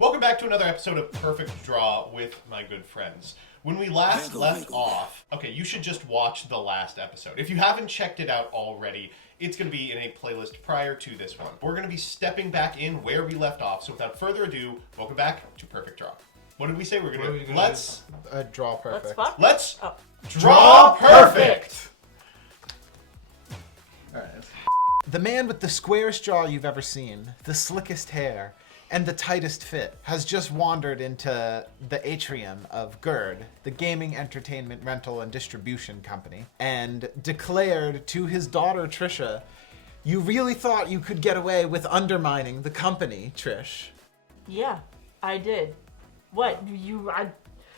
Welcome back to another episode of Perfect Draw with my good friends. When we last left off, okay, you should just watch the last episode. If you haven't checked it out already, it's going to be in a playlist prior to this one. We're going to be stepping back in where we left off, so without further ado, welcome back to Perfect Draw. What did we say we're going to do? Let's draw perfect. Let's draw perfect! Alright. The man with the squarest jaw you've ever seen, the slickest hair, and the tightest fit has just wandered into the atrium of GERD, the Gaming Entertainment Rental and Distribution Company, and declared to his daughter Trisha, "You really thought you could get away with undermining the company, Trish?" Yeah, I did. What?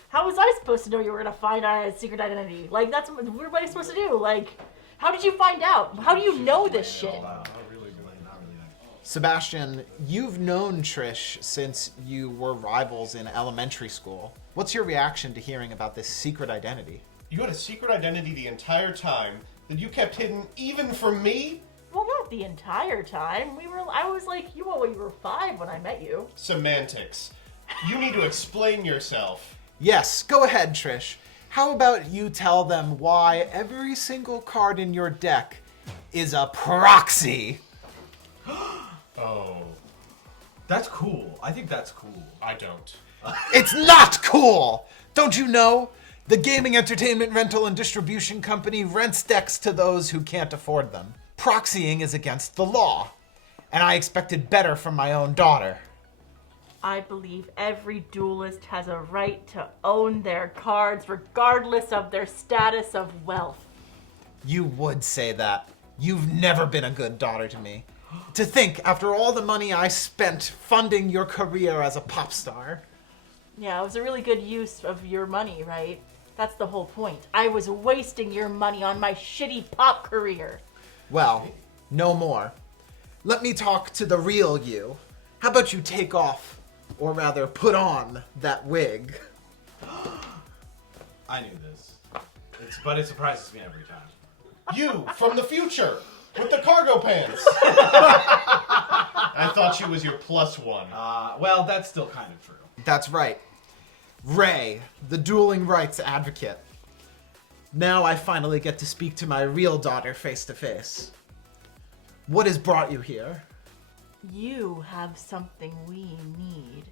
How was I supposed to know you were gonna find out a secret identity? Like, what am I supposed to do? Like, how did you find out? How do you know this shit? Sebastian, you've known Trish since you were rivals in elementary school. What's your reaction to hearing about this secret identity? You had a secret identity the entire time that you kept hidden even from me? Well, not the entire time. I was like, you were 5 when I met you. Semantics. You need to explain yourself. Yes, go ahead, Trish. How about you tell them why every single card in your deck is a proxy? Oh. That's cool. I think that's cool. I don't. It's not cool! Don't you know? The Gaming Entertainment Rental and Distribution Company rents decks to those who can't afford them. Proxying is against the law, and I expected better from my own daughter. I believe every duelist has a right to own their cards regardless of their status of wealth. You would say that. You've never been a good daughter to me. To think, after all the money I spent funding your career as a pop star. Yeah, it was a really good use of your money, right? That's the whole point. I was wasting your money on my shitty pop career. Well, no more. Let me talk to the real you. How about you take off, or rather put on, that wig? I knew this. But it surprises me every time. You, from the future, with the cargo pants. I thought she was your +1. Well, that's still kind of true. That's right. Ray, the dueling rights advocate. Now I finally get to speak to my real daughter face to face. What has brought you here? You have something we need.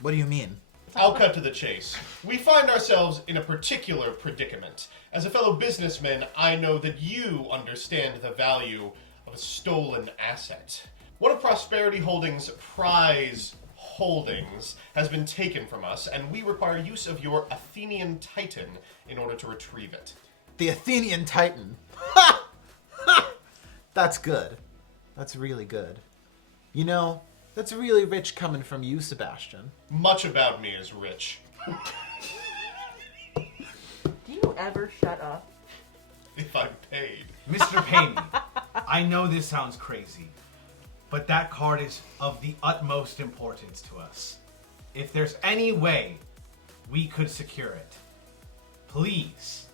What do you mean? I'll cut to the chase. We find ourselves in a particular predicament. As a fellow businessman, I know that you understand the value of a stolen asset. One of Prosperity Holdings' prize holdings has been taken from us, and we require use of your Athenian Titan in order to retrieve it. The Athenian Titan. Ha! Ha! That's good. That's really good. You know, that's really rich coming from you, Sebastian. Much about me is rich. Do you ever shut up? If I'm paid. Mr. Payne, I know this sounds crazy, but that card is of the utmost importance to us. If there's any way we could secure it, please.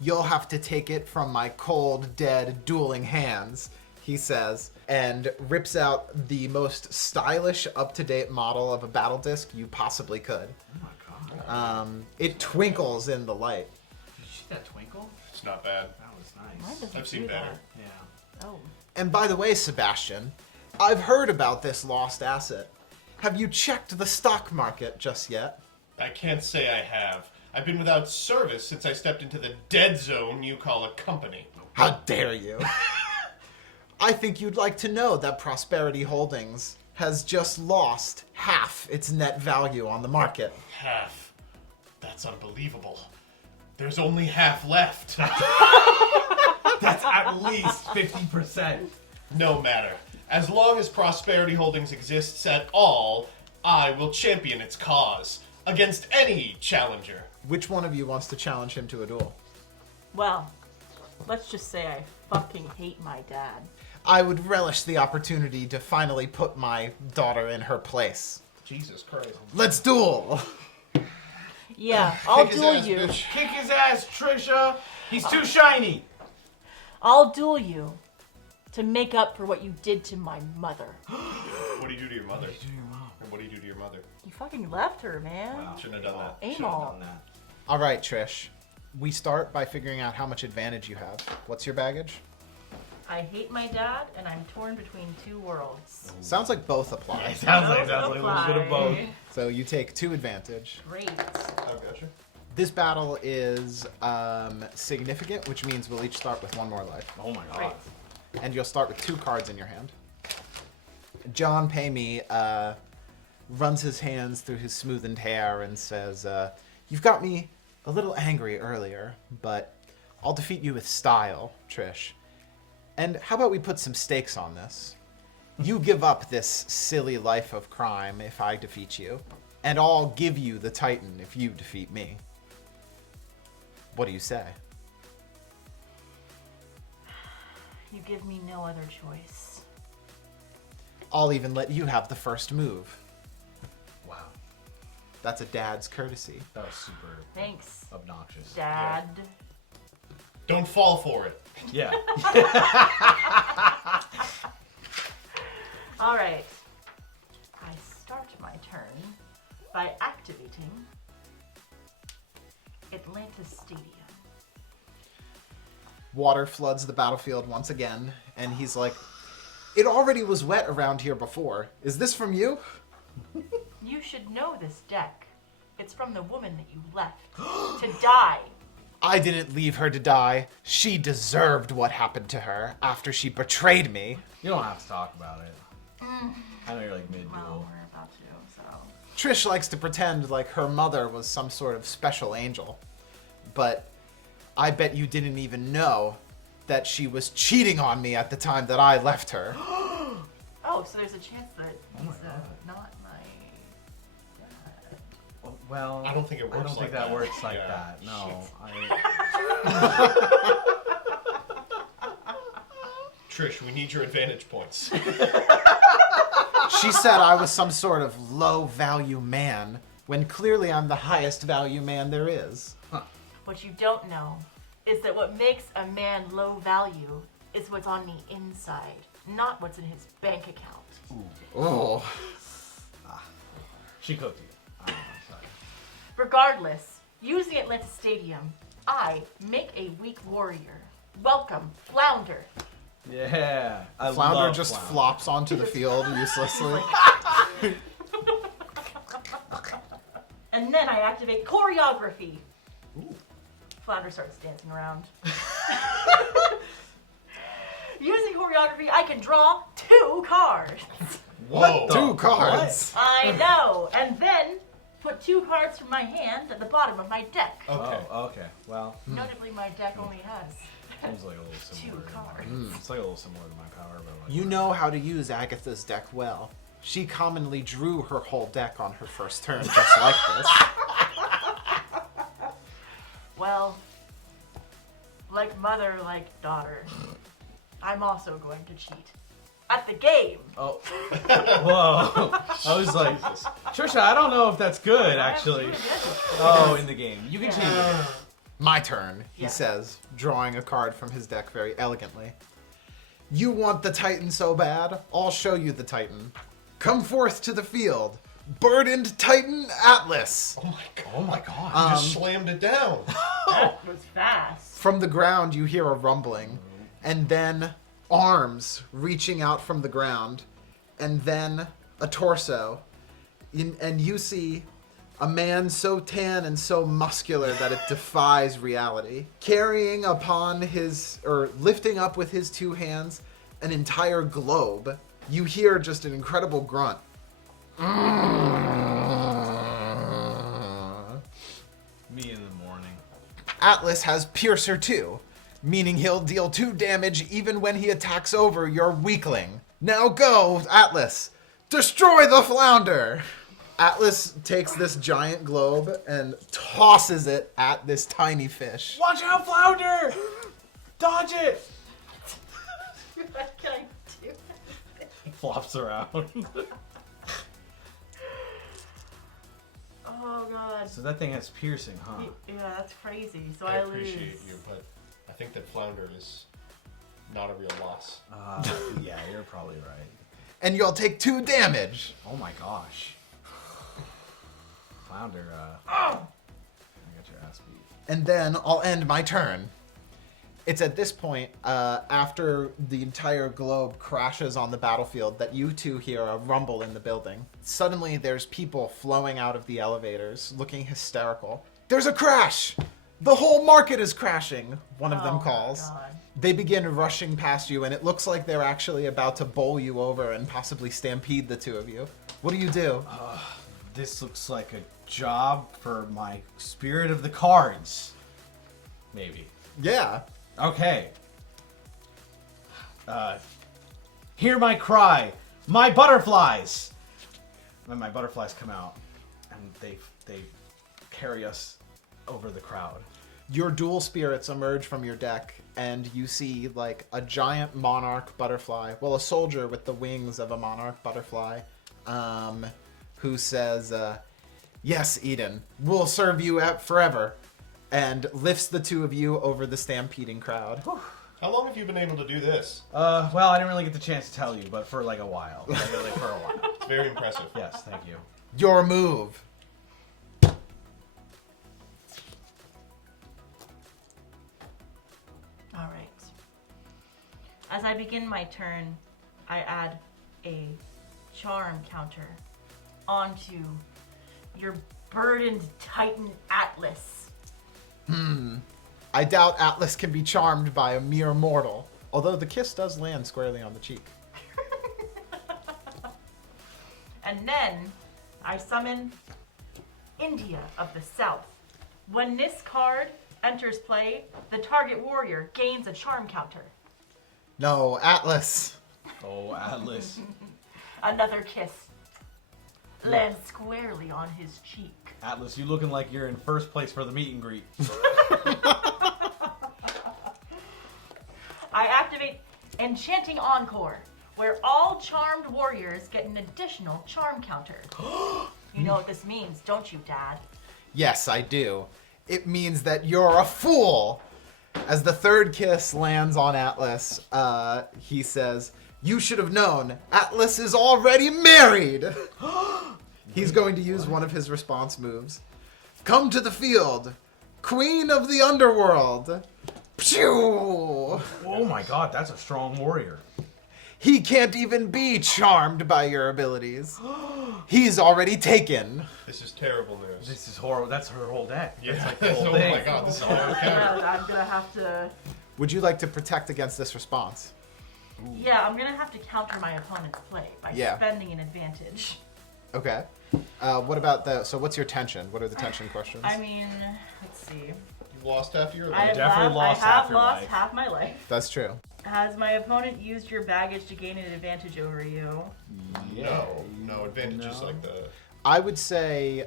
You'll have to take it from my cold, dead, dueling hands, he says, and rips out the most stylish, up-to-date model of a battle disc you possibly could. Oh my god. It twinkles in the light. Did you see that twinkle? It's not bad. That was Mine nice. doesn't I've seen do better. that. Yeah. Oh. And by the way, Sebastian, I've heard about this lost asset. Have you checked the stock market just yet? I can't say I have. I've been without service since I stepped into the dead zone you call a company. How dare you? I think you'd like to know that Prosperity Holdings has just lost half its net value on the market. Half. That's unbelievable. There's only half left. That's at least 50%. No matter. As long as Prosperity Holdings exists at all, I will champion its cause against any challenger. Which one of you wants to challenge him to a duel? Well, let's just say I fucking hate my dad. I would relish the opportunity to finally put my daughter in her place. Jesus Christ. Let's duel! Yeah, I'll Kick his duel ass, you. bitch. Kick his ass, Trisha! He's too shiny! I'll duel you to make up for what you did to my mother. What do you do to your mother? And what do you do to your mother? You fucking left her, man. Wow. Shouldn't have done that. Aim Should've all. done that. All right, Trish. We start by figuring out how much advantage you have. What's your baggage? I hate my dad, and I'm torn between two worlds. Sounds like both apply. Sounds like a little bit of both. So you take 2 advantage. Great. Oh, gotcha. This battle is significant, which means we'll each start with 1 more life. Oh my god. Great. And you'll start with 2 cards in your hand. John Payme runs his hands through his smoothened hair and says, you've got me a little angry earlier, but I'll defeat you with style, Trish. And how about we put some stakes on this? You give up this silly life of crime if I defeat you, and I'll give you the Titan if you defeat me. What do you say? You give me no other choice. I'll even let you have the first move. Wow. That's a dad's courtesy. That was super Thanks, obnoxious. Dad. Don't fall for it. Yeah. All right. I start my turn by activating Atlantis Stadium. Water floods the battlefield once again, and he's like, it already was wet around here before. Is this from you? You should know this deck. It's from the woman that you left to die. I didn't leave her to die. She deserved what happened to her after she betrayed me. You don't have to talk about it. I know you're like mid-duel. Well, we're about to, so. Trish likes to pretend like her mother was some sort of special angel. But I bet you didn't even know that she was cheating on me at the time that I left her. Oh, so there's a chance that Oh my he's God. not my dad. Well, I don't think it works I don't think like that that. works like Yeah. that. No. Trish, we need your advantage points. She said I was some sort of low-value man, when clearly I'm the highest value man there is. What you don't know is that what makes a man low value is what's on the inside, not what's in his bank account. Oh. She cooked you. I'm sorry. Regardless, using Atlantis Stadium, I make a weak warrior. Welcome, Flounder. Yeah. I Flounder love just Flounder. flops onto the field uselessly. And then I activate choreography. Flounder starts dancing around. Using choreography, I can draw 2 cards. Whoa. 2 cards. I know. And then put 2 cards from my hand at the bottom of my deck. Okay. Oh, okay. Well, Notably, my deck only has seems like a little similar. 2 to cards. mine. It's like a little similar to my power, but like You know how to use Agatha's deck well. She commonly drew her whole deck on her first turn, just like this. Well, like mother, like daughter, I'm also going to cheat. At the game. Oh. Whoa. I was like, Trisha, I don't know if that's good, actually. Oh, in the game. You can change it. My turn, he Yeah. says, drawing a card from his deck very elegantly. You want the Titan so bad? I'll show you the Titan. Come forth to the field. Burdened Titan Atlas. Oh my god. Oh my god. You just slammed it down. That was fast. From the ground, you hear a rumbling, and then arms reaching out from the ground, and then a torso. And you see a man so tan and so muscular that it defies reality, carrying upon his, or lifting up with his 2 hands, an entire globe. You hear just an incredible grunt. Me in the morning. Atlas has Piercer 2, meaning he'll deal 2 damage even when he attacks over your weakling. Now go, Atlas! Destroy the Flounder! Atlas takes this giant globe and tosses it at this tiny fish. Watch out, Flounder! Dodge it! What can I do? Flops around. Oh god. So that thing has piercing, huh? Yeah, that's crazy. So I I lose. appreciate you, but I think that Flounder is not a real loss. Yeah, you're probably right. And you'll take 2 damage. Oh my gosh. Flounder, I got your ass beat. And then I'll end my turn. It's at this point, after the entire globe crashes on the battlefield, that you two hear a rumble in the building. Suddenly, there's people flowing out of the elevators, looking hysterical. There's a crash! The whole market is crashing, one of them calls. God. They begin rushing past you, and it looks like they're actually about to bowl you over and possibly stampede the two of you. What do you do? This looks like a job for my spirit of the cards. Maybe. Yeah. Okay. Hear my cry, my butterflies. When my butterflies come out, and they carry us over the crowd. Your dual spirits emerge from your deck, and you see like a giant monarch butterfly. Well, a soldier with the wings of a monarch butterfly, who says, "Yes, Eden, we'll serve you forever," and lifts the two of you over the stampeding crowd. How long have you been able to do this? Well, I didn't really get the chance to tell you, but for like a while. Like for a while. It's very impressive. Yes, thank you. Your move. All right. As I begin my turn, I add a charm counter onto your burdened Titan Atlas. I doubt Atlas can be charmed by a mere mortal, although the kiss does land squarely on the cheek. And then I summon India of the South. When this card enters play, the target warrior gains a charm counter. No, Atlas. Oh, Atlas. Another kiss lands squarely on his cheek. Atlas, you looking like you're in first place for the meet and greet. I activate Enchanting Encore, where all charmed warriors get an additional charm counter. You know what this means, don't you, Dad? Yes, I do. It means that you're a fool. As the third kiss lands on Atlas, he says, "You should have known. Atlas is already married." He's going to use one of his response moves. "Come to the field, Queen of the Underworld." Pew! Oh my god, that's a strong warrior. He can't even be charmed by your abilities. He's already taken. This is terrible news. This is horrible. That's her whole deck. Yeah. That's like the whole Oh thing. my god, this is all counter. Yeah, I'm gonna have to. Would you like to protect against this response? Yeah, I'm gonna have to counter my opponent's play by Yeah. spending an advantage. Okay. What about so what's your tension? What are the tension questions? I mean, let's see. You lost half your I life. definitely lost I have half your lost life. half my life. That's true. Has my opponent used your baggage to gain an advantage over you? No advantages No. like the. I would say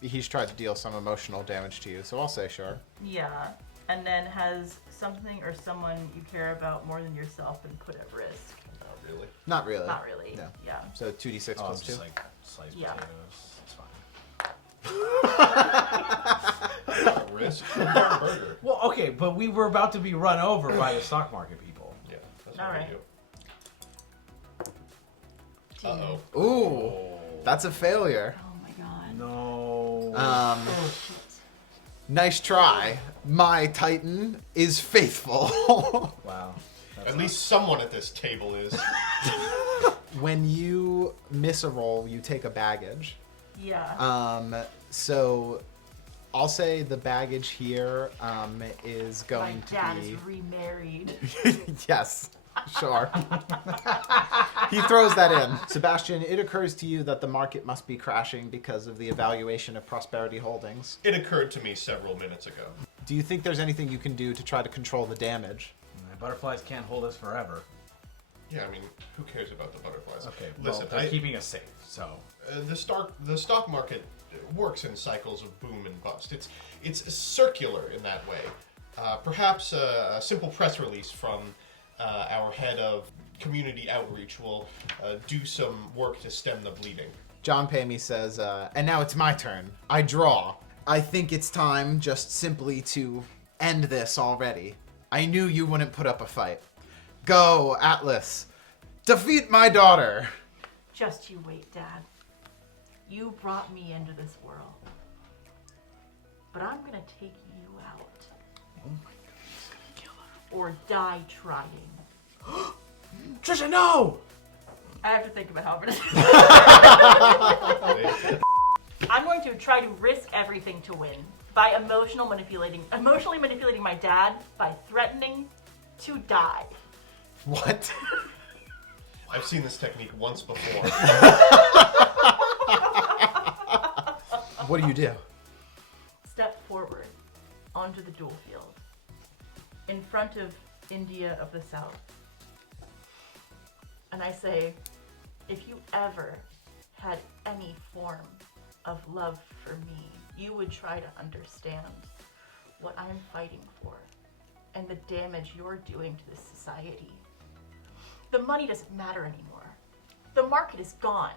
he's tried to deal some emotional damage to you, so I'll say sure. Yeah. And then has something or someone you care about more than yourself been put at risk? Not really. Not really. Not really. No. Yeah. So 2d6 Oh, plus it's 2. just like sliced Yeah. potatoes. It's fine. Not risk. Burger. Well, okay, but we were about to be run over by the stock market people. Yeah, that's what All I right. do. Uh-oh. Ooh, Oh. that's a failure. Oh my god. No. Oh shit. Nice try. My Titan is faithful. Wow. That's At least someone at this table is. When you miss a roll, you take a baggage. Yeah. So I'll say the baggage here is my going dad to is be. remarried. Yes, sure. He throws that in. Sebastian, it occurs to you that the market must be crashing because of the evaluation of Prosperity Holdings. It occurred to me several minutes ago. Do you think there's anything you can do to try to control the damage? My butterflies can't hold us forever. Yeah, I mean, who cares about the butterflies? Okay, Listen, well, they're keeping us safe, so. the stock market works in cycles of boom and bust. It's circular in that way. Perhaps a simple press release from our head of community outreach will do some work to stem the bleeding. John Pamey says, and now it's my turn. I draw. I think it's time just simply to end this already. I knew you wouldn't put up a fight. Go, Atlas. Defeat my daughter. Just you wait, Dad. You brought me into this world. But I'm gonna take you out. Oh my god, he's gonna kill her. Or die trying. Trisha, no! I have to think about how I'm gonna I'm going to try to risk everything to win by emotionally manipulating my dad by threatening to die. What? I've seen this technique once before. What do you do? Step forward onto the duel field in front of India of the South. And I say, if you ever had any form of love for me, you would try to understand what I'm fighting for and the damage you're doing to this society. The money doesn't matter anymore. The market is gone.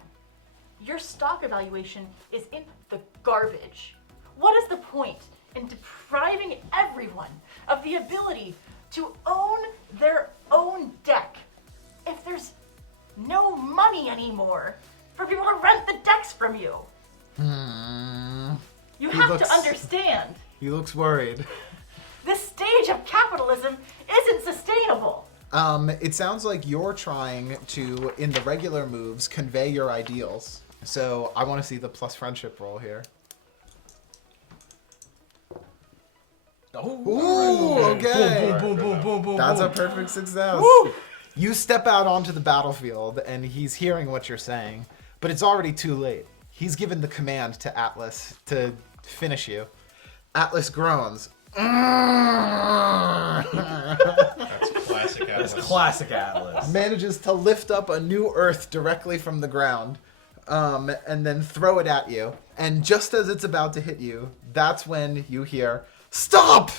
Your stock evaluation is in the garbage. What is the point in depriving everyone of the ability to own their own deck if there's no money anymore for people to rent the decks from you? You have to understand. He looks worried. This stage of capitalism isn't sustainable. It sounds like you're trying to, in the regular moves, convey your ideals. So I want to see the plus friendship roll here. Ooh, okay. Boom, boom, boom, boom, boom. That's a boom. perfect success. Woo! You step out onto the battlefield, and he's hearing what you're saying, but it's already too late. He's given the command to Atlas to finish you. Atlas groans. That's classic Atlas. That's classic Atlas. Manages to lift up a new earth directly from the ground, and then throw it at you. And just as it's about to hit you, that's when you hear, "Stop!"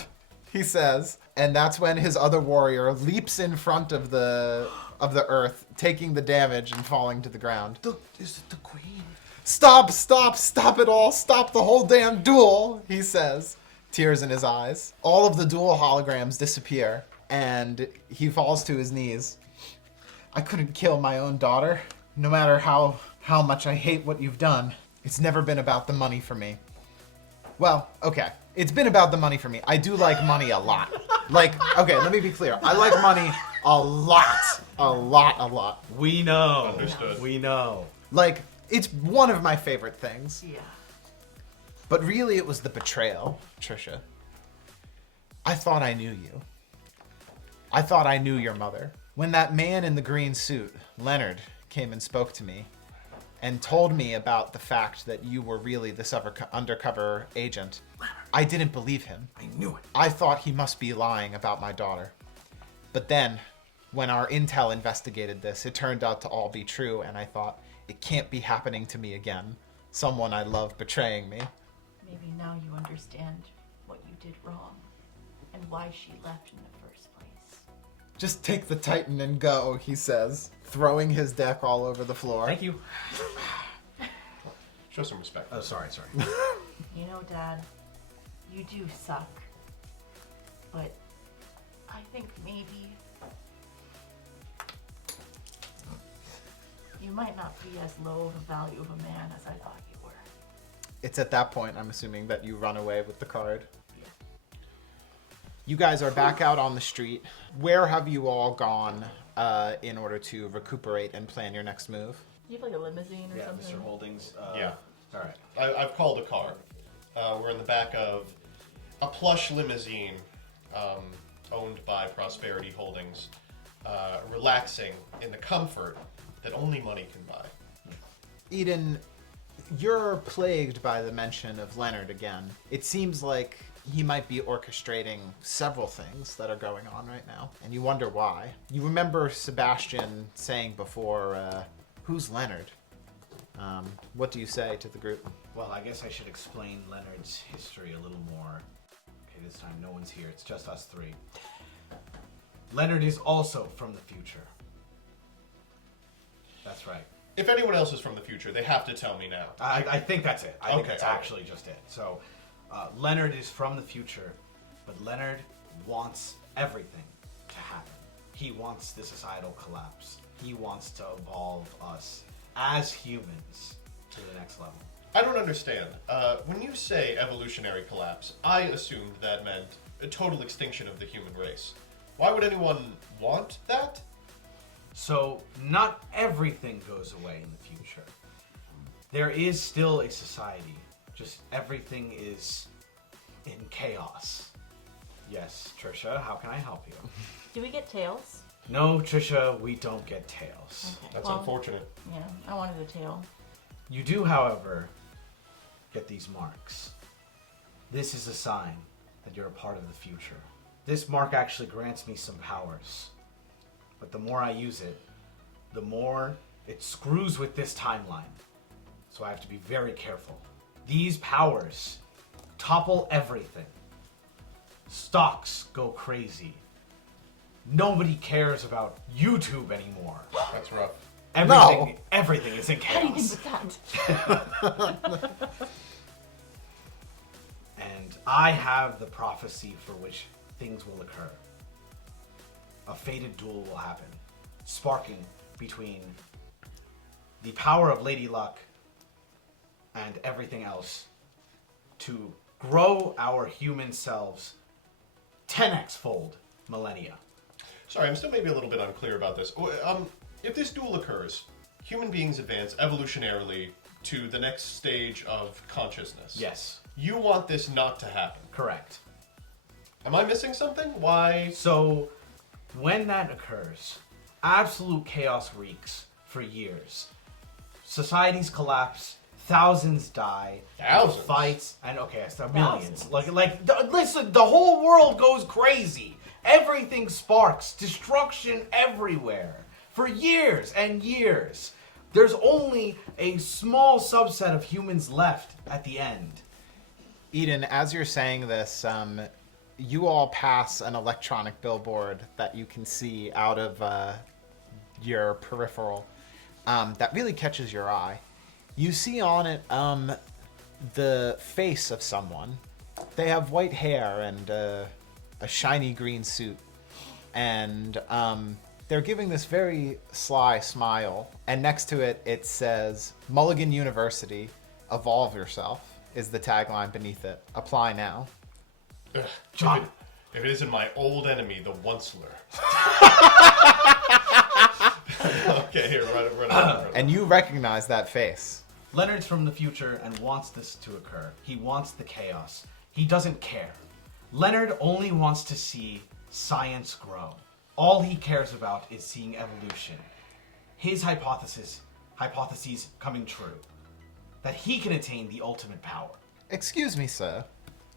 he says. And that's when his other warrior leaps in front of the earth, taking the damage and falling to the ground. Is it the queen? Stop, stop, stop it all. Stop the whole damn duel, he says, tears in his eyes. All of the duel holograms disappear, and he falls to his knees. I couldn't kill my own daughter, no matter how much I hate what you've done. It's never been about the money for me. Well, okay. It's been about the money for me. I do like money a lot. Like, okay, let me be clear. I like money a lot. A lot, a lot. We know. Understood. We know. Like, it's one of my favorite things. Yeah. But really, it was the betrayal, Trisha. I thought I knew you. I thought I knew your mother. When that man in the green suit, Leonard, came and spoke to me and told me about the fact that you were really this undercover agent, I didn't believe him. I knew it. I thought he must be lying about my daughter. But then, when our intel investigated this, it turned out to all be true, and I thought, it can't be happening to me again. Someone I love betraying me. Maybe now you understand what you did wrong and why she left in the first place. Just take the Titan and go, he says, throwing his deck all over the floor. Thank you. Show some respect. Oh, sorry. You know, Dad, you do suck. But I think maybe you might not be as low of a value of a man as I thought you were. It's at that point, I'm assuming, that you run away with the card. You guys are back out on the street. Where have you all gone in order to recuperate and plan your next move? Do you have like a limousine or Yeah, something? Mr. Holdings. Yeah. All right. I've called a car. We're in the back of a plush limousine owned by Prosperity Holdings, relaxing in the comfort that only money can buy. Eden, you're plagued by the mention of Leonard again. It seems like he might be orchestrating several things that are going on right now, and you wonder why. You remember Sebastian saying before, who's Leonard? What do you say to the group? Well, I guess I should explain Leonard's history a little more. Okay, this time no one's here. It's just us three. Leonard is also from the future. That's right. If anyone else is from the future, they have to tell me now. I think that's it. I think Okay, that's all right. actually just it. So, Leonard is from the future, but Leonard wants everything to happen. He wants the societal collapse. He wants to evolve us as humans to the next level. I don't understand. When you say evolutionary collapse, I assumed that meant a total extinction of the human race. Why would anyone want that? So, not everything goes away in the future. There is still a society. Just everything is in chaos. Yes, Trisha, how can I help you? Do we get tails? No, Trisha, we don't get tails. Okay, That's well, unfortunate. Yeah, I wanted a tail. You do, however, get these marks. This is a sign that you're a part of the future. This mark actually grants me some powers. But the more I use it, the more it screws with this timeline. So I have to be very careful. These powers topple everything. Stocks go crazy. Nobody cares about YouTube anymore. That's rough. Everything is in Anything chaos. but that. And I have the prophecy for which things will occur. A fated duel will happen, sparking between the power of Lady Luck and everything else to grow our human selves 10x fold millennia. Sorry, I'm still maybe a little bit unclear about this. If this duel occurs, human beings advance evolutionarily to the next stage of consciousness. Yes, You want this not to happen. correct. Am I missing something? Why? So, when that occurs, absolute chaos reeks for years. Societies collapse, thousands die, Thousands? fights, and so millions. Listen, the whole world goes crazy. Everything sparks, destruction everywhere for years and years. There's only a small subset of humans left at the end. Eden, as you're saying this, you all pass an electronic billboard that you can see out of your peripheral that really catches your eye. You see on it the face of someone. They have white hair and a shiny green suit. And they're giving this very sly smile. And next to it, it says, Mulligan University, evolve yourself, is the tagline beneath it. Apply now. Ugh, John. If it isn't my old enemy, the Onceler. Okay, here, run on. And you recognize that face. Leonard's from the future and wants this to occur. He wants the chaos. He doesn't care. Leonard only wants to see science grow. All he cares about is seeing evolution. His hypotheses coming true. That he can attain the ultimate power. Excuse me, sir,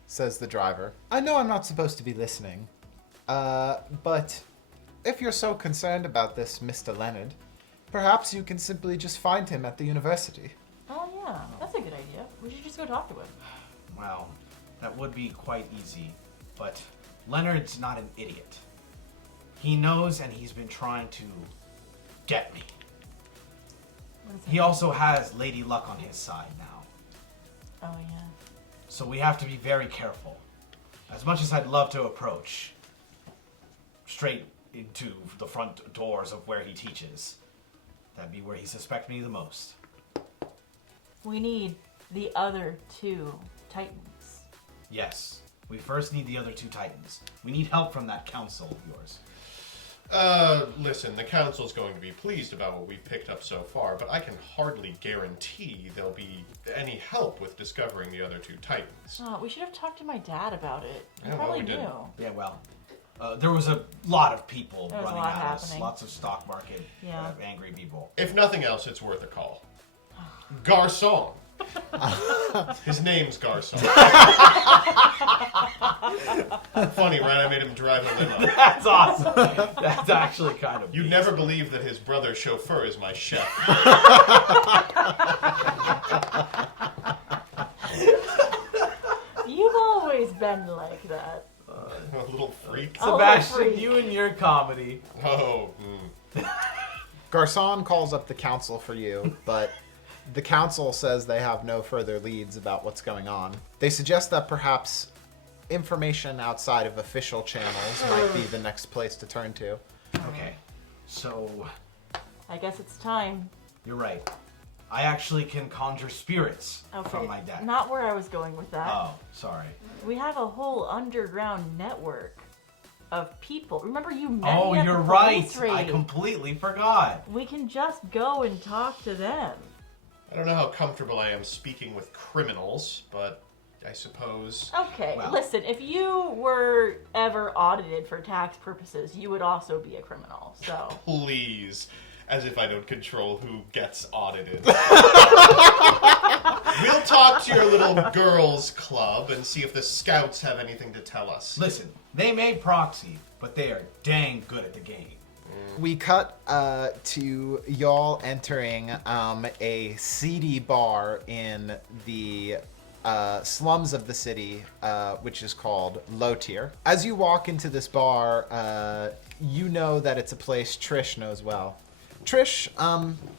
says the driver. I know I'm not supposed to be listening. But if you're so concerned about this, Mr. Leonard, perhaps you can simply just find him at the university. Oh yeah, that's a good idea. We should just go talk to him. Well, that would be quite easy. But Leonard's not an idiot. He knows and he's been trying to get me. What is that? He also has Lady Luck on his side now. Oh yeah. So we have to be very careful. As much as I'd love to approach straight into the front doors of where he teaches, that'd be where he suspects me the most. We need the other two Titans. Yes, we first need the other two Titans. We need help from that council of yours. Listen, the council's going to be pleased about what we've picked up so far, but I can hardly guarantee there'll be any help with discovering the other two Titans. Oh, we should have talked to my dad about it. He Yeah, well, probably we knew. didn't. Yeah, well, there was a lot of people There was a running lot at us. happening. Lots of stock market, Yeah. angry people. If nothing else, it's worth a call. Garçon. His name's Garçon. Funny, right? I made him drive a limo. That's awesome. That's actually kind of. You'd never believe that his brother chauffeur is my chef. You've always been like that. A little freak. Oh, Sebastian, freak. you and your comedy. Oh, Garcon calls up the council for you, but the council says they have no further leads about what's going on. They suggest that perhaps information outside of official channels might be the next place to turn to. Okay, so I guess it's time. you're right. I actually can conjure spirits from my deck. Not where I was going with that. Oh, sorry. We have a whole underground network of people. Remember you met Oh, me at you're the right. police raid. I completely forgot. We can just go and talk to them. I don't know how comfortable I am speaking with criminals, but I suppose. Okay, Well. listen, if you were ever audited for tax purposes, you would also be a criminal, so. Please. As if I don't control who gets audited. We'll talk to your little girls' club and see if the scouts have anything to tell us. Listen, they may proxy, but they are dang good at the game. We cut to y'all entering a seedy bar in the slums of the city, which is called Low Tier. As you walk into this bar, you know that it's a place Trish knows well. Trish,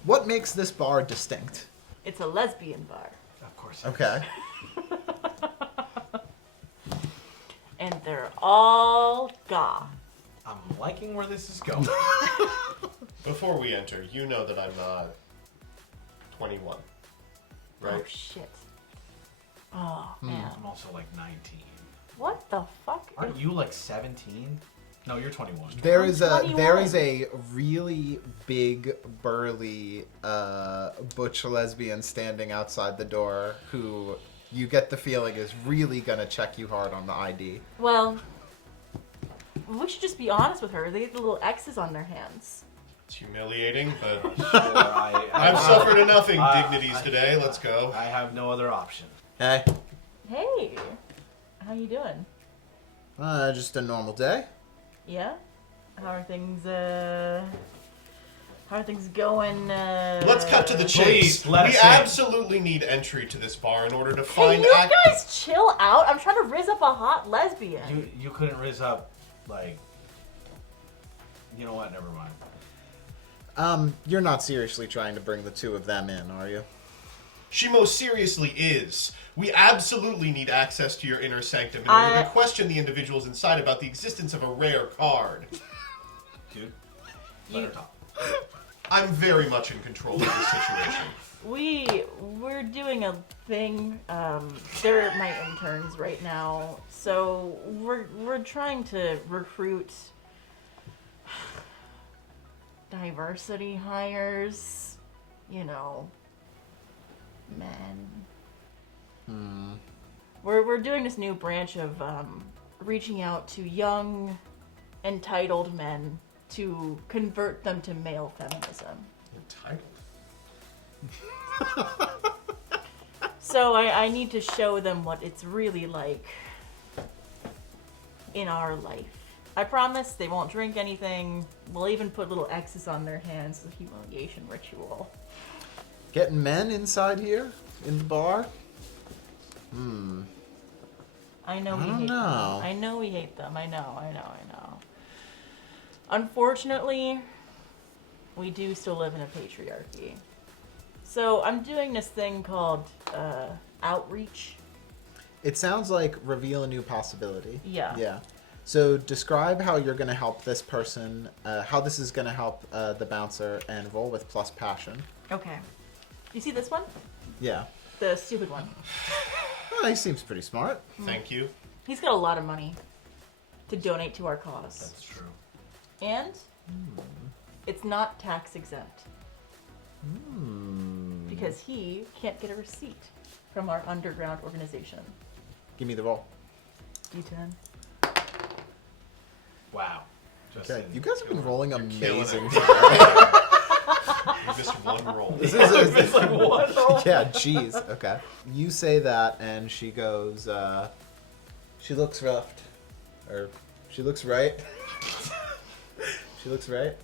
what makes this bar distinct? It's a lesbian bar. Of course. Okay. And they're all goth. I'm liking where this is going. Before we enter, you know that I'm not 21. Right? Oh, shit. Oh, man. I'm also like 19. What the fuck? Aren't you like 17? No, you're 21. There is a 21. really big burly butch lesbian standing outside the door who you get the feeling is really gonna check you hard on the ID. Well, we should just be honest with her. They get the little X's on their hands. It's humiliating, but Sure, I've suffered enough indignities today. Let's go. I have no other option. Hey, Hey, how you doing? just a normal day. Yeah? How are things going? Let's cut to the chase. Please, let We us in. absolutely need entry to this bar in order to Can find you guys chill out? I'm trying to riz up a hot lesbian. You couldn't riz up, like... You know what? Never mind. You're not seriously trying to bring the two of them in, are you? She most seriously is. We absolutely need access to your inner sanctum in order to question the individuals inside about the existence of a rare card. Dude, let her talk. I'm very much in control of this situation. We're doing a thing. They're my interns right now, so we're trying to recruit diversity hires. You know, men. We're doing this new branch of reaching out to young, entitled men to convert them to male feminism. Entitled. So I need to show them what it's really like in our life. I promise they won't drink anything. We'll even put little X's on their hands as a humiliation ritual. Getting men inside here in the bar? I know we I don't hate know. them. I know we hate them. I know. Unfortunately, we do still live in a patriarchy. So I'm doing this thing called outreach. It sounds like reveal a new possibility. Yeah. Yeah. So describe how you're going to help this person, how this is going to help the bouncer, and roll with plus passion. Okay. You see this one? Yeah. The stupid one. Well, he seems pretty smart. Thank you. He's got a lot of money to donate to our cause. That's true. And it's not tax exempt. Because he can't get a receipt from our underground organization. Give me the roll. D10. Wow. Okay, you guys have been rolling killing amazing. it. today. You missed one roll. This is- It's like one roll. Yeah, jeez. Okay. You say that, and she goes, she looks left. Or, she looks right. She looks right.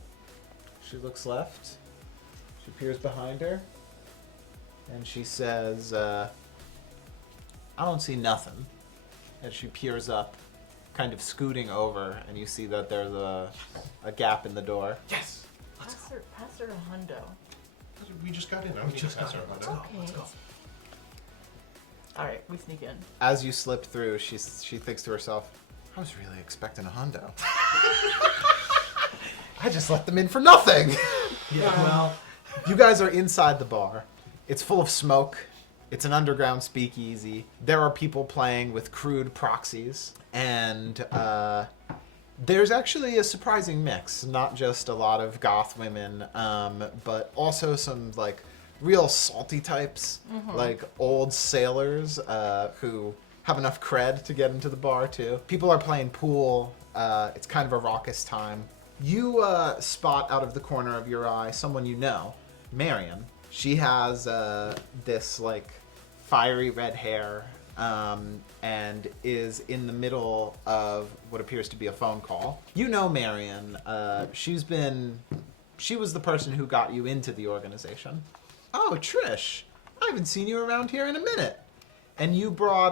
She looks left. She peers behind her. And she says, I don't see nothing. And she peers up, kind of scooting over, and you see that there's a gap in the door. Yes. Pass her a hundo. We just got in. I We don't need just to pass got her it. Let's a go. window. Let's go. Alright, we sneak in. As you slip through, she thinks to herself, I was really expecting a hundo. I just let them in for nothing. Yeah, well, You guys are inside the bar. It's full of smoke. It's an underground speakeasy. There are people playing with crude proxies. And there's actually a surprising mix. Not just a lot of goth women, but also some, like, real salty types. Like old sailors who have enough cred to get into the bar, too. People are playing pool. It's kind of a raucous time. You spot out of the corner of your eye someone you know, Marion. She has this, like, fiery red hair and is in the middle of what appears to be a phone call. You know Marion. She was the person who got you into the organization. Oh, Trish. I haven't seen you around here in a minute. And you brought,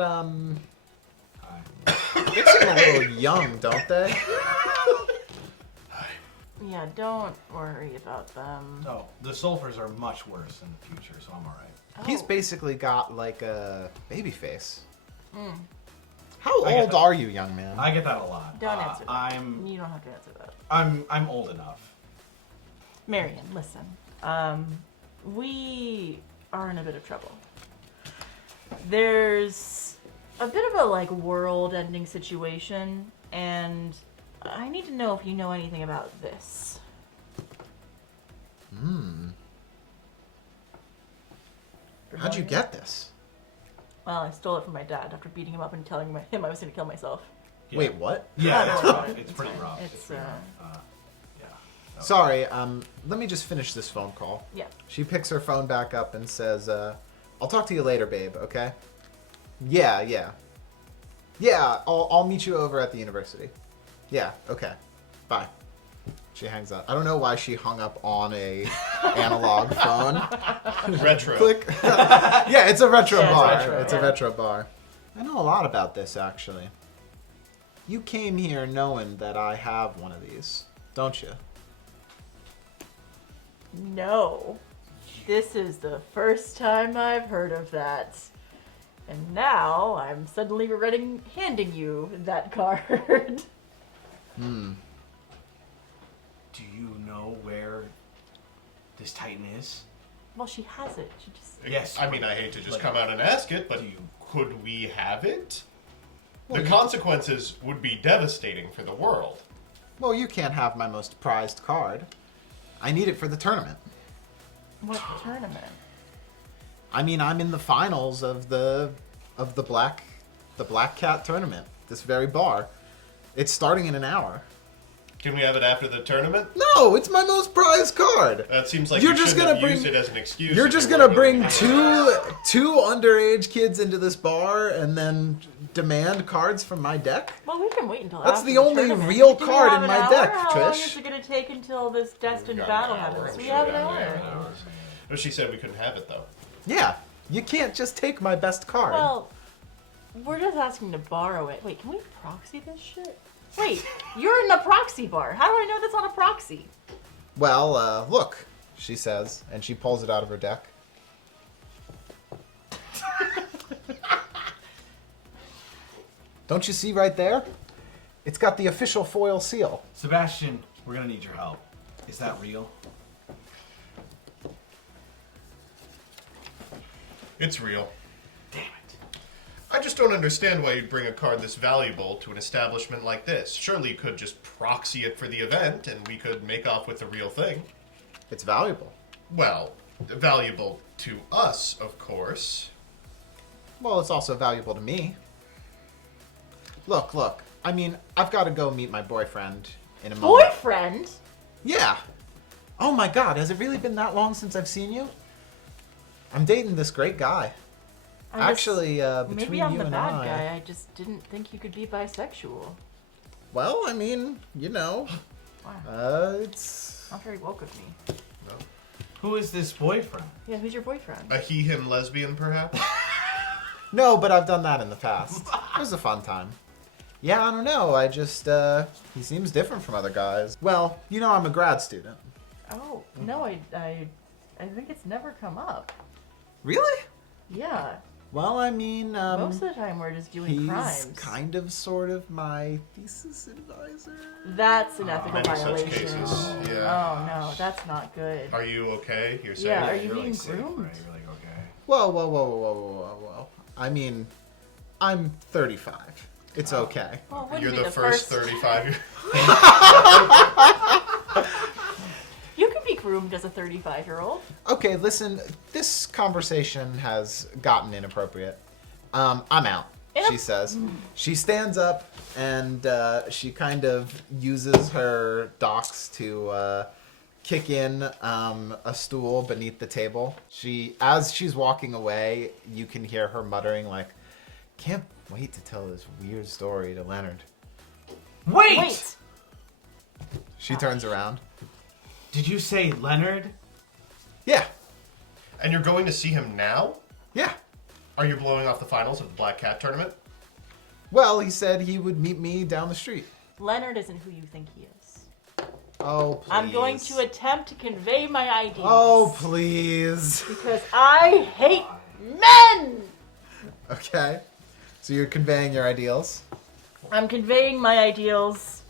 they seem a little young, don't they? Yeah, don't worry about them. No, the sulfurs are much worse in the future, so I'm alright. He's Oh. basically got, like, a baby face. Mm. How I get old that. are you, young man? I get that a lot. Don't answer that. I'm You don't have to answer that. I'm old enough. Marion, listen. We are in a bit of trouble. There's a bit of a, like, world-ending situation, and I need to know if you know anything about this. How'd you get this? Well, I stole it from my dad after beating him up and telling him I was going to kill myself. Yeah. Wait, what? Yeah, it's Oh, rough. it's It's pretty fine. rough. It's, pretty rough. Yeah. Sorry, let me just finish this phone call. Yeah. She picks her phone back up and says, I'll talk to you later, babe, okay? Yeah. Yeah, I'll meet you over at the university. Yeah, okay. Bye. She hangs up. I don't know why she hung up on a analog phone. Retro. Click. Yeah, it's a retro Yeah, it's bar. retro, It's a yeah. retro bar. I know a lot about this, actually. You came here knowing that I have one of these, don't you? No. This is the first time I've heard of that. And now I'm suddenly regretting handing you that card. Do you know where this Titan is? Well, she has it. She just... Yes. I mean, I hate to just Like, come out and ask it, but do you- could we have it? Well, The consequences would be devastating for the world. Well, you can't have my most prized card. I need it for the tournament. What tournament? I mean, I'm in the finals of the Black Cat tournament. This very bar. It's starting in an hour. Can we have it after the tournament? No, it's my most prized card. That seems like You're you just shouldn't gonna have used bring- it as an excuse. You're if just you gonna were bring really- two underage kids into this bar and then demand cards from my deck? Well, we can wait until That's after the only tournament. real Do we card have in an my hour? deck, How long Trish. is it going to take until this destined We've got battle an hour, happens? I'm We sure. have an Yeah, hour. But she said we couldn't have it, though. Yeah, you can't just take my best card. Well, we're just asking to borrow it. Wait, can we proxy this shit? Wait, you're in a proxy bar. How do I know that's not a proxy? Well, look, she says, and she pulls it out of her deck. Don't you see right there? It's got the official foil seal. Sebastian, we're gonna need your help. Is that real? It's real. Damn it. I just don't understand why you'd bring a card this valuable to an establishment like this. Surely you could just proxy it for the event and we could make off with the real thing. It's valuable. Well, valuable to us, of course. Well, it's also valuable to me. Look. I mean, I've got to go meet my boyfriend in a moment. Boyfriend? Yeah. Oh my god, has it really been that long since I've seen you? I'm dating this great guy. Actually, between maybe I'm you the and bad I... guy. I just didn't think you could be bisexual. Well, I mean, you know, Wow, it's... not very woke of me. Who is this boyfriend? Yeah, who's your boyfriend? A he-him lesbian, perhaps? No, but I've done that in the past. It was a fun time. Yeah, I don't know, I just, he seems different from other guys. Well, you know I'm a grad student. Oh no, I think it's never come up. Really? Yeah, Well, I mean, most of the time we're just doing he's crimes. kind of, sort of my thesis advisor. That's an ethical Many such violation. cases, Oh yeah. no, that's not good. Are you okay? You're saying Yeah, are it? you Really being sick, groomed? right? You're like, okay. Whoa, whoa, whoa, whoa, whoa, whoa, whoa. I mean, I'm 35. It's okay. Well, it wouldn't You're be the first 35. You can be groomed as a 35-year-old. Okay, listen, this conversation has gotten inappropriate. I'm out, she says. She stands up and she kind of uses her docks to kick in a stool beneath the table. As she's walking away, you can hear her muttering like, "Can't wait to tell this weird story to Leonard." Wait! She turns around. Did you say Leonard? Yeah, And you're going to see him now? yeah. Are you blowing off the finals of the Black Cat tournament? Well, he said he would meet me down the street. Leonard isn't who you think he is. Oh, please. I'm going to attempt to convey my ideas. Oh, please. Because I hate men! Okay. So you're conveying your ideals? I'm conveying my ideals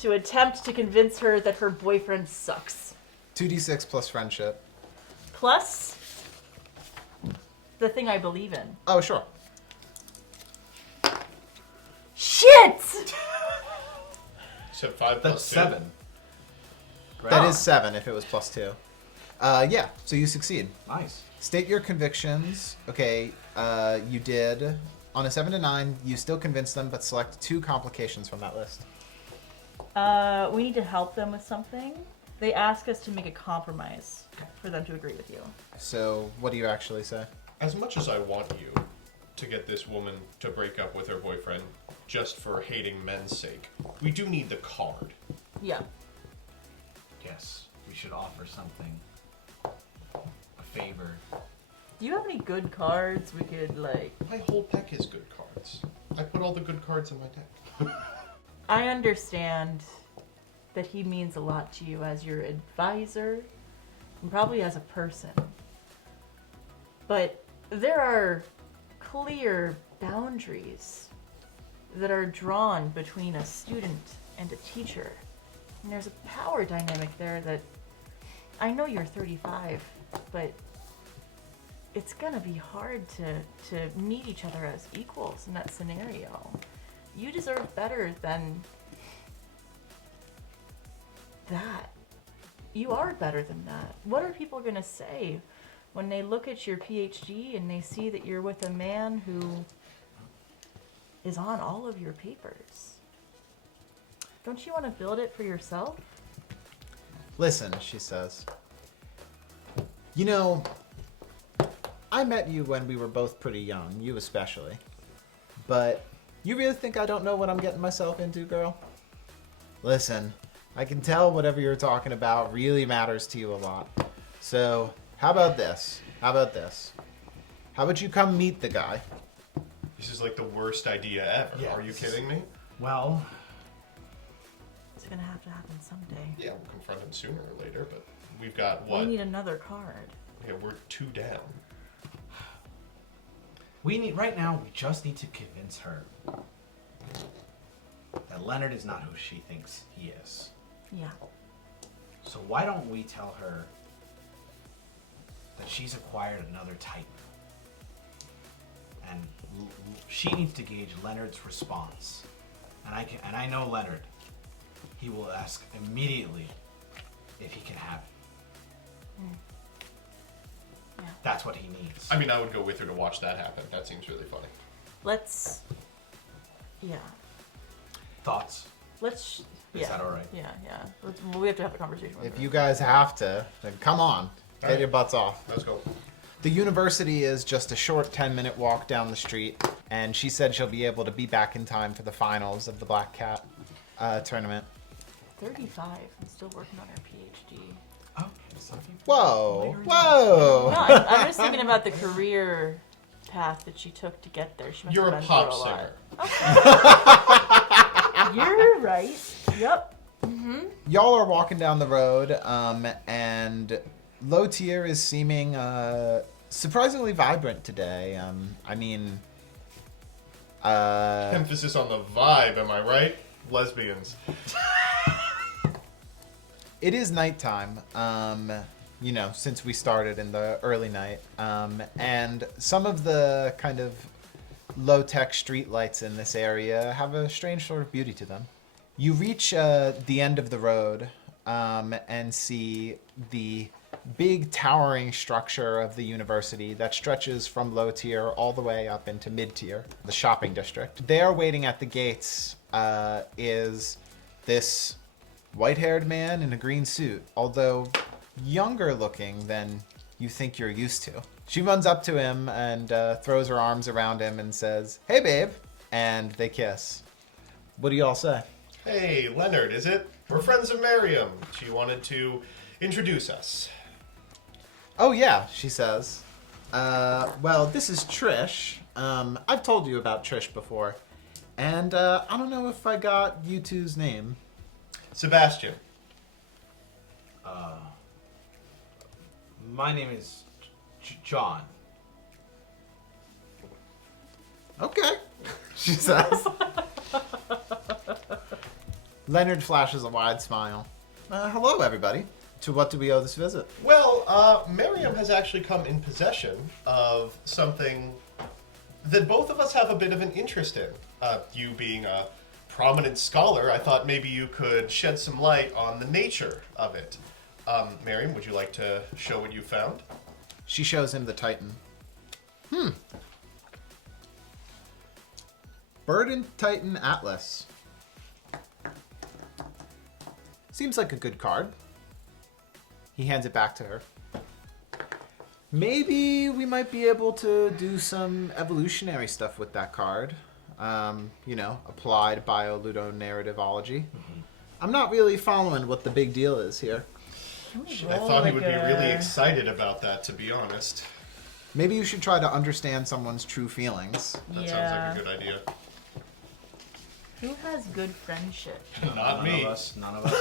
to attempt to convince her that her boyfriend sucks. 2d6 plus friendship. Plus, the thing I believe in. Oh, sure. Shit! You said 5 That's plus 2. 7. Right? That is 7 if it was plus 2. Yeah, so you succeed. Nice. State your convictions. Okay, you did. On a 7 to 9, you still convince them, but select 2 complications from that list. We need to help them with something. They ask us to make a compromise for them to agree with you. So what do you actually say? As much as I want you to get this woman to break up with her boyfriend just for hating men's sake, we do need the card. Yeah. Yes, we should offer something. A favor. Do you have any good cards we could, like... My whole deck is good cards. I put all the good cards in my deck. I understand that he means a lot to you as your advisor and probably as a person. But there are clear boundaries that are drawn between a student and a teacher. And there's a power dynamic there that I know you're 35, but it's gonna be hard to meet each other as equals in that scenario. You deserve better than that. You are better than that. What are people gonna say when they look at your PhD and they see that you're with a man who is on all of your papers? Don't you want to build it for yourself? Listen, she says. You know, I met you when we were both pretty young, you especially. But you really think I don't know what I'm getting myself into, girl? Listen, I can tell whatever you're talking about really matters to you a lot. So, how about this? How about you come meet the guy? This is like the worst idea ever. Yeah, Are you this is- kidding me? Well, It's gonna have to happen someday. Yeah, we'll confront him sooner or later, but we've got what? We need another card. Yeah, we're 2 down. right now, we just need to convince her that Leonard is not who she thinks he is. Yeah. So why don't we tell her that she's acquired another type? And she needs to gauge Leonard's response. And I know Leonard. He will ask immediately if he can have it. Yeah. That's what he needs. I mean, I would go with her to watch that happen. That seems really funny. Let's. Yeah. Thoughts? Let's. Is Yeah. that all right? Yeah. We have to have a conversation with If her. you guys have to, then come on. Get Alright. your butts off. Let's go. The university is just a short 10-minute walk down the street, and she said she'll be able to be back in time for the finals of the Black Cat tournament. 35. I'm still working on her PhD. Okay, so Whoa, No, whoa! I'm just thinking about the career path that she took to get there. She must You're have a been pop through a singer. lot. You're right. Yep. Y'all are walking down the road, and Low Tier is seeming surprisingly vibrant today. Emphasis on the vibe, am I right? Lesbians. It is nighttime, since we started in the early night. And some of the kind of low-tech street lights in this area have a strange sort of beauty to them. You reach the end of the road and see the big towering structure of the university that stretches from low tier all the way up into mid tier, the shopping district. There waiting at the gates is this white-haired man in a green suit, although younger looking than you think you're used to. She runs up to him and throws her arms around him and says, "Hey, babe," and they kiss. What do you all say? Hey, Leonard, is it? We're friends of Miriam. She wanted to introduce us. Oh, yeah, she says. Well, this is Trish. I've told you about Trish before. And I don't know if I got you two's name. Sebastian. My name is John. Okay, she says. Leonard flashes a wide smile. Hello, everybody. To what do we owe this visit? Well, Miriam has actually come in possession of something that both of us have a bit of an interest in. You being a prominent scholar, I thought maybe you could shed some light on the nature of it. Miriam, would you like to show what you found? She shows him the Titan. Bird and Titan Atlas. Seems like a good card. He hands it back to her. Maybe we might be able to do some evolutionary stuff with that card. Applied bioludonarrativology. I'm not really following what the big deal is here. I thought he would be really excited about that, to be honest. Maybe you should try to understand someone's true feelings. That sounds like a good idea. Who has good friendship? Not me. None of us.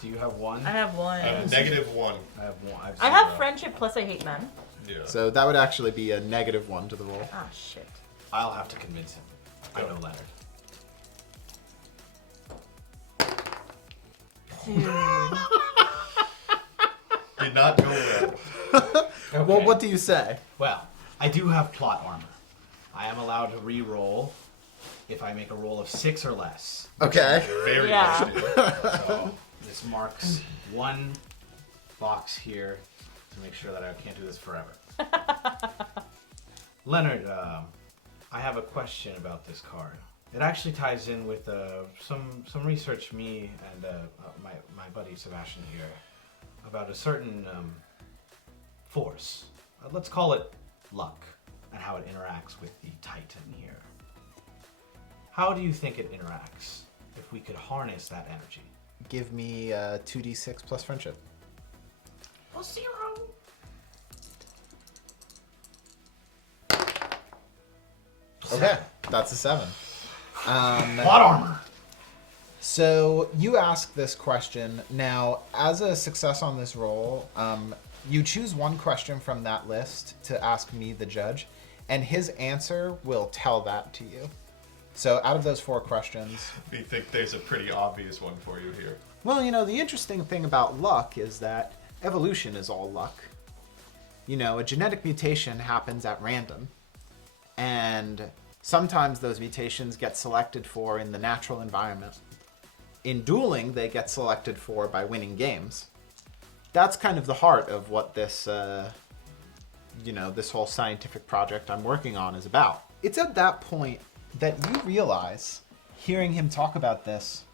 Do you have one? I have one. I have -1. I have one. I have friendship plus I hate men. Yeah. So that would actually be a -1 to the roll. Ah, shit. I'll have to convince him. I know Leonard. Dude. Did not go well. Well, what do you say? Well, I do have plot armor. I am allowed to re-roll if I make a roll of 6 or less. Okay. Very Yeah. much. So this marks one box here to make sure that I can't do this forever. Leonard, I have a question about this card. It actually ties in with some research me and my buddy Sebastian here about a certain force. Let's call it luck, and how it interacts with the Titan here. How do you think it interacts if we could harness that energy? Give me 2d6 plus friendship. Well, 0. Okay, that's a 7. Plot armor! So you ask this question. Now, as a success on this roll, you choose one question from that list to ask me, the judge, and his answer will tell that to you. So out of those 4 questions... We think there's a pretty obvious one for you here. Well, the interesting thing about luck is that evolution is all luck. A genetic mutation happens at random. And sometimes those mutations get selected for in the natural environment. In dueling, they get selected for by winning games. That's kind of the heart of what this, this whole scientific project I'm working on is about. It's at that point that you realize, hearing him talk about this,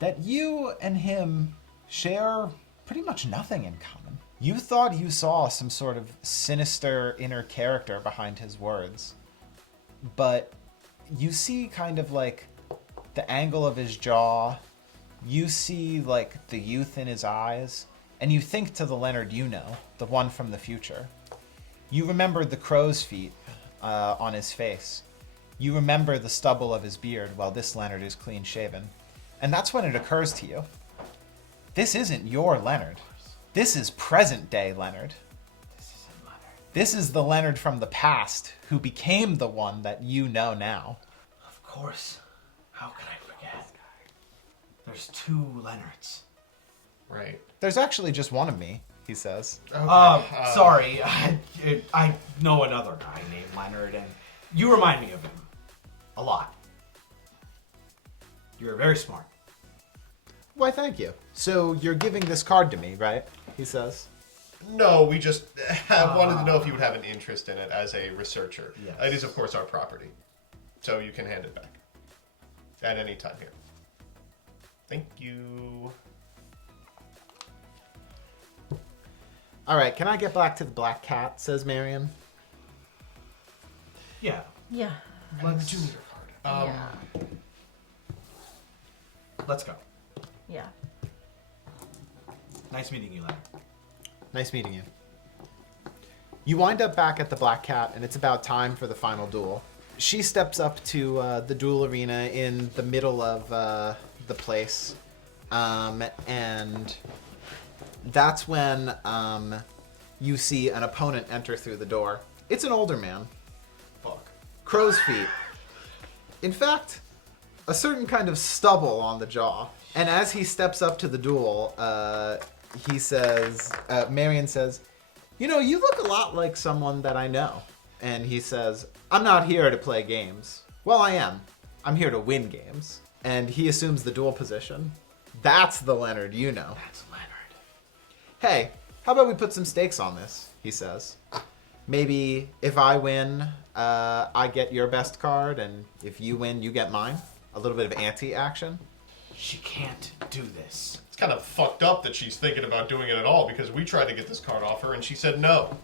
that you and him share pretty much nothing in common. You thought you saw some sort of sinister inner character behind his words, but you see kind of like the angle of his jaw, you see like the youth in his eyes, and you think to the Leonard you know, the one from the future. You remember the crow's feet on his face. You remember the stubble of his beard while this Leonard is clean shaven. And that's when it occurs to you. This isn't your Leonard. This is present day Leonard. This is the Leonard from the past who became the one that you know now. Of course. How could I forget? There's 2 Leonards. Right. There's actually just one of me. he says. Sorry. I know another guy named Leonard, and you remind me of him. A lot. You're very smart. Why, thank you. So you're giving this card to me, right? He says. No, we just wanted to know if you would have an interest in it as a researcher. Yes. It is, of course, our property. So you can hand it back. At any time here. Thank you. All right, can I get back to the Black Cat, says Marion. Yeah. Yeah. Let's do your card. Yeah. Let's go. Yeah. Nice meeting you, Leonard. Nice meeting you. You wind up back at the Black Cat, and it's about time for the final duel. She steps up to the duel arena in the middle of the place, and that's when you see an opponent enter through the door. It's an older man. Fuck. Crow's feet. In fact, a certain kind of stubble on the jaw. And as he steps up to the duel, he says, Marion says, you know, you look a lot like someone that I know. And he says, I'm not here to play games. Well, I am. I'm here to win games. And he assumes the duel position. That's the Leonard you know. That's Leonard. Hey, how about we put some stakes on this, he says. Maybe if I win, I get your best card, and if you win, you get mine. A little bit of anti-action. She can't do this. It's kind of fucked up that she's thinking about doing it at all because we tried to get this card off her and she said no.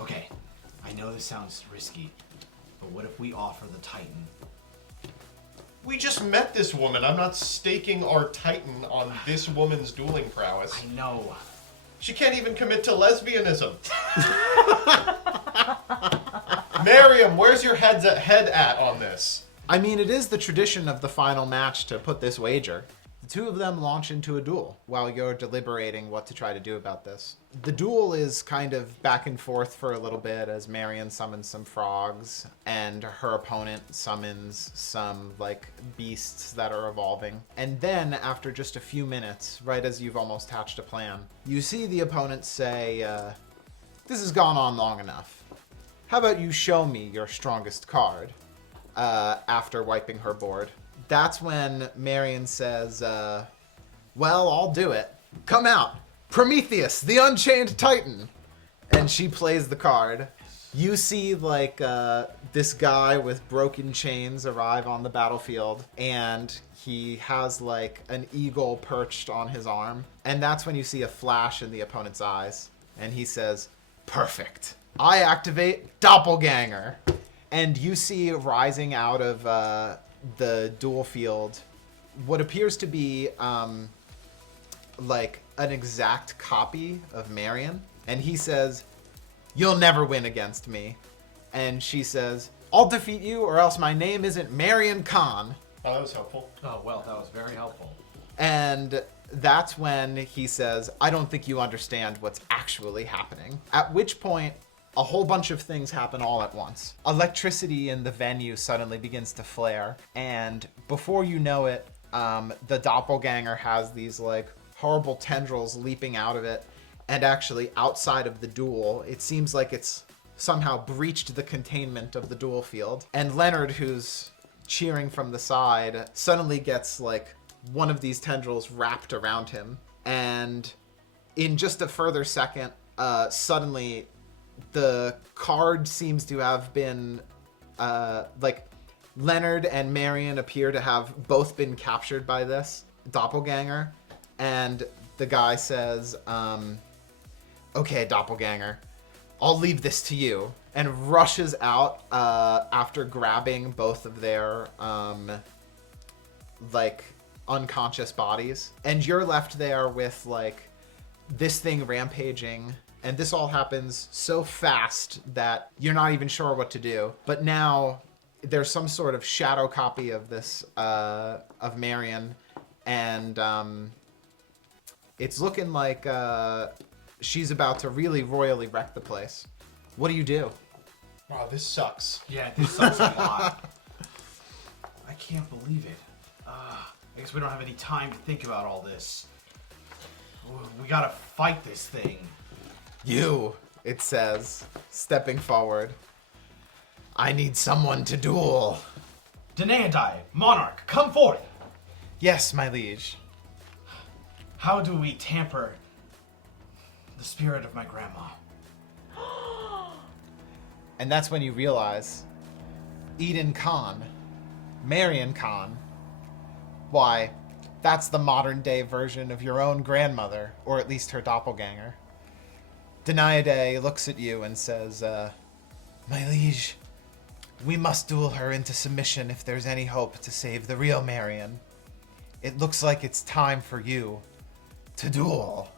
Okay, I know this sounds risky, but what if we offer the Titan? We just met this woman. I'm not staking our Titan on this woman's dueling prowess. I know. She can't even commit to lesbianism. Miriam, where's your head at on this? I mean, it is the tradition of the final match to put this wager. The two of them launch into a duel while you're deliberating what to try to do about this. The duel is kind of back and forth for a little bit as Marion summons some frogs and her opponent summons some, like, beasts that are evolving. And then, after just a few minutes, right as you've almost hatched a plan, you see the opponent say, this has gone on long enough. How about you show me your strongest card? After wiping her board. That's when Marion says, well, I'll do it. Come out. Prometheus, the Unchained Titan. And she plays the card. You see, like, this guy with broken chains arrive on the battlefield, and he has, like, an eagle perched on his arm. And that's when you see a flash in the opponent's eyes. And he says, perfect. I activate Doppelganger. And you see rising out of the duel field what appears to be like an exact copy of Marion. And he says, you'll never win against me. And she says, I'll defeat you or else my name isn't Marion Khan. Oh, that was helpful. Oh, well, that was very helpful. And that's when he says, I don't think you understand what's actually happening. At which point, a whole bunch of things happen all at once. Electricity in the venue suddenly begins to flare, and before you know it, the doppelganger has these, like, horrible tendrils leaping out of it, and actually outside of the duel, it seems like it's somehow breached the containment of the duel field. And Leonard, who's cheering from the side, suddenly gets, like, one of these tendrils wrapped around him, and in just a further second, suddenly the card seems to have been, like, Leonard and Marion appear to have both been captured by this doppelganger. And the guy says, okay, doppelganger, I'll leave this to you. And rushes out after grabbing both of their, like, unconscious bodies. And you're left there with, like, this thing rampaging. And this all happens so fast that you're not even sure what to do. But now there's some sort of shadow copy of this, of Marion. And it's looking like she's about to really royally wreck the place. What do you do? Wow, this sucks. Yeah, this sucks a lot. I can't believe it. I guess we don't have any time to think about all this. We gotta fight this thing. You, it says, stepping forward. I need someone to duel. Danaedae, Monarch, come forth! Yes, my liege. How do we tamper the spirit of my grandma? And that's when you realize Eden Khan, Marion Khan, why, that's the modern day version of your own grandmother, or at least her doppelganger. Danaedae looks at you and says, my liege, we must duel her into submission if there's any hope to save the real Marion. It looks like it's time for you to duel.